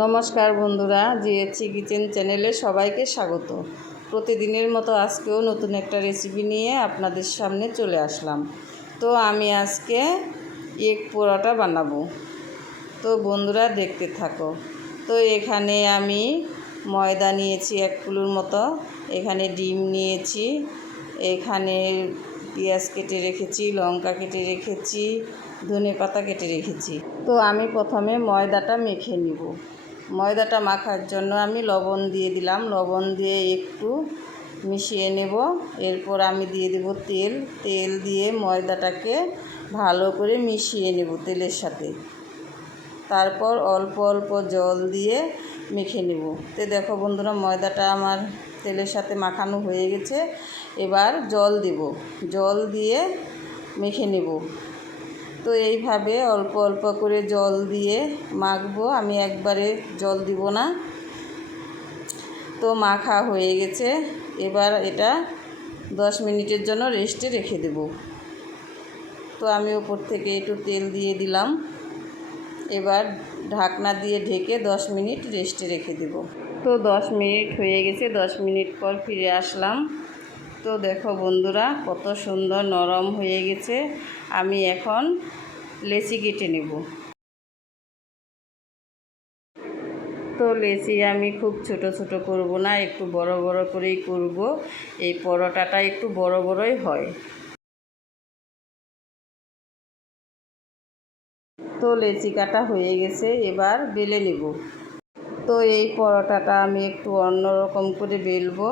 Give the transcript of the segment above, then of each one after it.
নমস্কার বন্ধুরা জিএচি কিচেন চ্যানেলে সবাইকে স্বাগত। প্রতিদিনের মতো আজকেও নতুন একটা রেসিপি নিয়ে আপনাদের সামনে চলে আসলাম। তো আমি আজকে এক পোড়াটা বানাবো। তো বন্ধুরা, দেখতে থাকো। তো এখানে আমি ময়দা নিয়েছি এক কিলোর মতো, এখানে ডিম নিয়েছি, এখানে পেঁয়াজ কেটে রেখেছি, লঙ্কা কেটে রেখেছি ধনে পাতা কেটে রেখেছি। তো আমি প্রথমে ময়দাটা মেখে নিব। ময়দাটা মাখার জন্য আমি লবণ দিয়ে দিলাম। লবণ দিয়ে একটু মিশিয়ে নেব। এরপর আমি দিয়ে দেব তেল। তেল দিয়ে ময়দাটাকে ভালো করে মিশিয়ে নেব তেলের সাথে। তারপর অল্প অল্প জল দিয়ে মেখে নেব। তো দেখো বন্ধুরা, ময়দাটা আমার তেলের সাথে মাখানো হয়ে গেছে। এবার জল দেব। জল দিয়ে মেখে নেব। তো এইভাবে অল্প অল্প করে জল দিয়ে মাখবো। আমি একবারে জল দিব না। তো মাখা হয়ে গেছে। এবার এটা দশ মিনিটের জন্য রেস্টে রেখে দেব। তো আমি ওপর থেকে একটু তেল দিয়ে দিলাম। এবার ঢাকনা দিয়ে ঢেকে দশ মিনিট রেস্টে রেখে দেব। তো দশ মিনিট হয়ে গেছে। দশ মিনিট পর ফিরে আসলাম। তো দেখো বন্ধুরা, কত সুন্দর নরম হয়ে গেছে। আমি এখন লেচি কেটে নেব। তো লেচি আমি খুব ছোট ছোট করব না, একটু বড় বড় করেই করব। এই পরোটাটা একটু বড় বড়ই হয়। তো লেচি কাটা হয়ে গেছে, এবার বেলে নেব। তো এই পরোটাটা আমি একটু অন্যরকম করে বেলবো।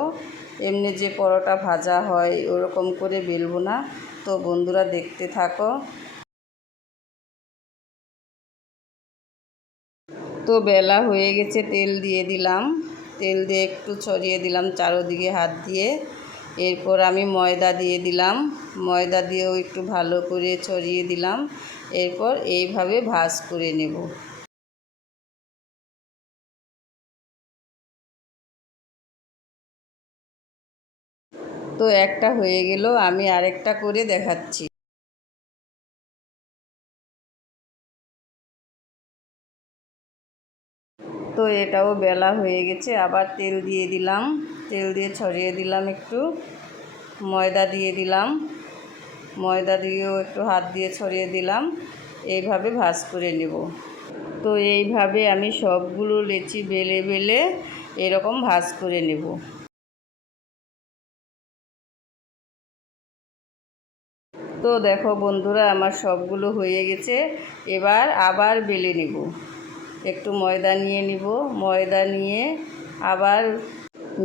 এমনি যে পরোটা ভাজা হয়, ওরকম করে বেলবো না। তো বন্ধুরা দেখতে থাকো। তো বেলা হয়ে গেছে, তেল দিয়ে দিলাম। তেল দিয়ে একটু ছড়িয়ে দিলাম চারোদিকে হাত দিয়ে। এরপর আমি ময়দা দিয়ে দিলাম। ময়দা দিয়েও একটু ভালো করে ছড়িয়ে দিলাম। এরপর এইভাবে ভাজ করে নেব। তো একটা হয়ে গেল, আমি আরেকটা করে দেখাচ্ছি। তো এটাও বেলা হয়ে গেছে, আবার তেল দিয়ে দিলাম। তেল দিয়ে ছড়িয়ে দিলাম একটু। ময়দা দিয়ে দিলাম। ময়দা দিয়েও একটু হাত দিয়ে ছড়িয়ে দিলাম। এইভাবে ভাজ করে নেব। তো এইভাবে আমি সবগুলো লেচি বেলে বেলে এরকম ভাজ করে নেব। তো দেখো বন্ধুরা, আমার সবগুলো হয়ে গেছে। এবার আবার বেলে নেব। একটু ময়দা নিয়ে নিব। ময়দা নিয়ে আবার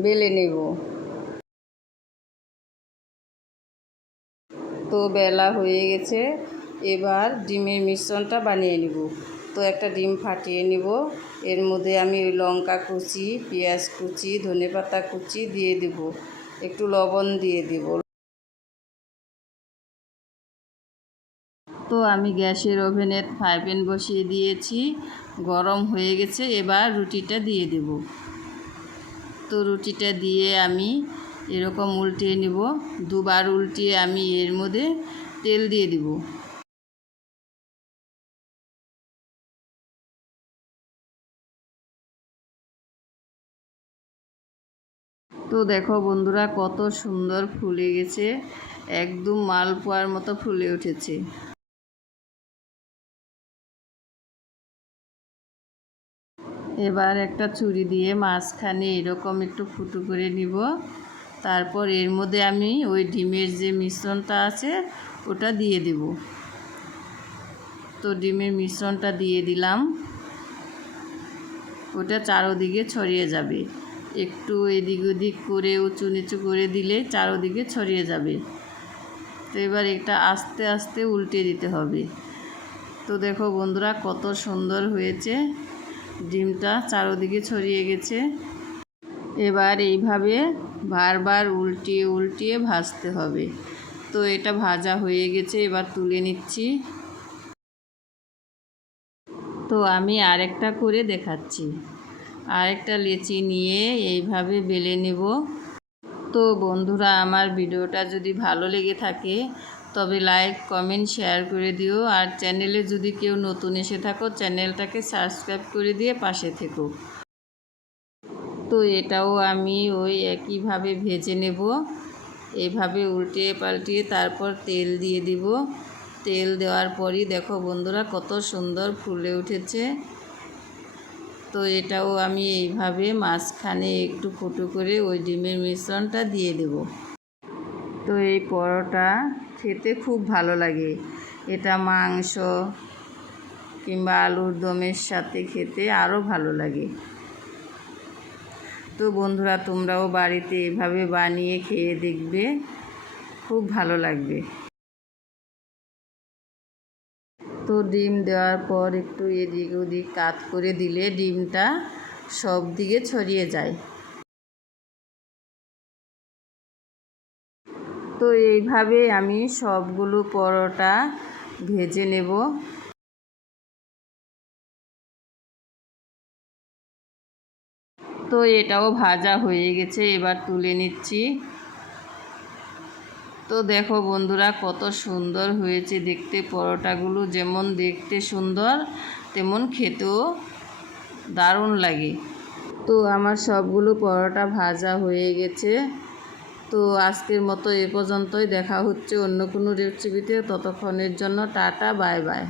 বেলে নেব। তো বেলা হয়ে গেছে। এবার ডিমের মিশ্রণটা বানিয়ে নিব। তো একটা ডিম ফাটিয়ে নিব। এর মধ্যে আমি লঙ্কা কুচি, পেঁয়াজ কুচি ধনে পাতা কুচি দিয়ে দেব। একটু লবণ দিয়ে দেব। তো আমি গ্যাসের ওভেনে ফ্রাই প্যান বসিয়ে দিয়েছি। গরম হয়ে গেছে, এবার রুটিটা দিয়ে দেব। তো রুটিটা দিয়ে আমি এরকম উল্টিয়ে নেব। দুবার উল্টিয়ে আমি এর মধ্যে তেল দিয়ে দিব। তো দেখো বন্ধুরা, কত সুন্দর ফুলে গেছে। একদম মালপোয়ার মতো ফুলে উঠেছে। এবার একটা ছুরি দিয়ে মাঝখানে এরকম একটু ফুটো করে নিব। তারপর এর মধ্যে আমি ওই ডিমের যে মিশ্রণটা আছে, ওটা দিয়ে দেব। তো ডিমের মিশ্রণটা দিয়ে দিলাম। ওটা চারোদিকে ছড়িয়ে যাবে। একটু এদিক ওদিক করে, উঁচু নিচু করে দিলে চারোদিকে ছড়িয়ে যাবে। তো এবার এটা আস্তে আস্তে উল্টে দিতে হবে। তো দেখো বন্ধুরা, কত সুন্দর হয়েছে। ডিমটা চারোদিকে ছড়িয়ে গেছে। এবার এইভাবে বারবার উল্টিয়ে উল্টিয়ে ভাজতে হবে। তো এটা ভাজা হয়ে গেছে, এবার তুলে নিচ্ছি। তো আমি আরেকটা করে দেখাচ্ছি। আরেকটা লেচি নিয়ে এইভাবে বেলে নেব। তো বন্ধুরা, আমার ভিডিওটা যদি ভালো লেগে থাকে, তবে লাইক কমেন্ট শেয়ার করে দিও। আর চ্যানেলে যদি কেউ নতুন এসে থাকো চ্যানেলটাকে সাবস্ক্রাইব করে দিয়ে পাশে থেকো। তো এটাও আমি ওই একইভাবে ভেজে নেব। এভাবে উল্টিয়ে পাল্টিয়ে তারপর তেল দিয়ে দিব। তেল দেওয়ার পরই দেখো বন্ধুরা, কত সুন্দর ফুলে উঠেছে। তো এটাও আমি এইভাবে মাঝখানে একটু ফুটো করে ওই ডিমের মিশ্রণটা দিয়ে দেব। তো এই পরোটা খেতে খুব ভালো লাগে। এটা মাংস কিংবা আলুর দমের সাথে খেতে আরও ভালো লাগে। তো বন্ধুরা, তোমরাও বাড়িতে এভাবে বানিয়ে খেয়ে দেখবে, খুব ভালো লাগবে। তো ডিম দেওয়ার পর একটু এদিক ওদিক কাত করে দিলে ডিমটা সব দিকে ছড়িয়ে যায়। তো এইভাবে আমি সবগুলো পরোটা ভেজে নেব। তো এটাও ভাজা হয়ে গেছে, এবার তুলে নিচ্ছি। তো দেখো বন্ধুরা, কত সুন্দর হয়েছে দেখতে। পরোটাগুলো যেমন দেখতে সুন্দর, তেমন খেতেও দারুণ লাগে। তো আমার সবগুলো পরোটা ভাজা হয়ে গেছে। তো আজকের মতো এ পর্যন্তই। দেখা হচ্ছে অন্য কোনো রেসিপিতে ততক্ষণের জন্য টাটা, বাই বাই।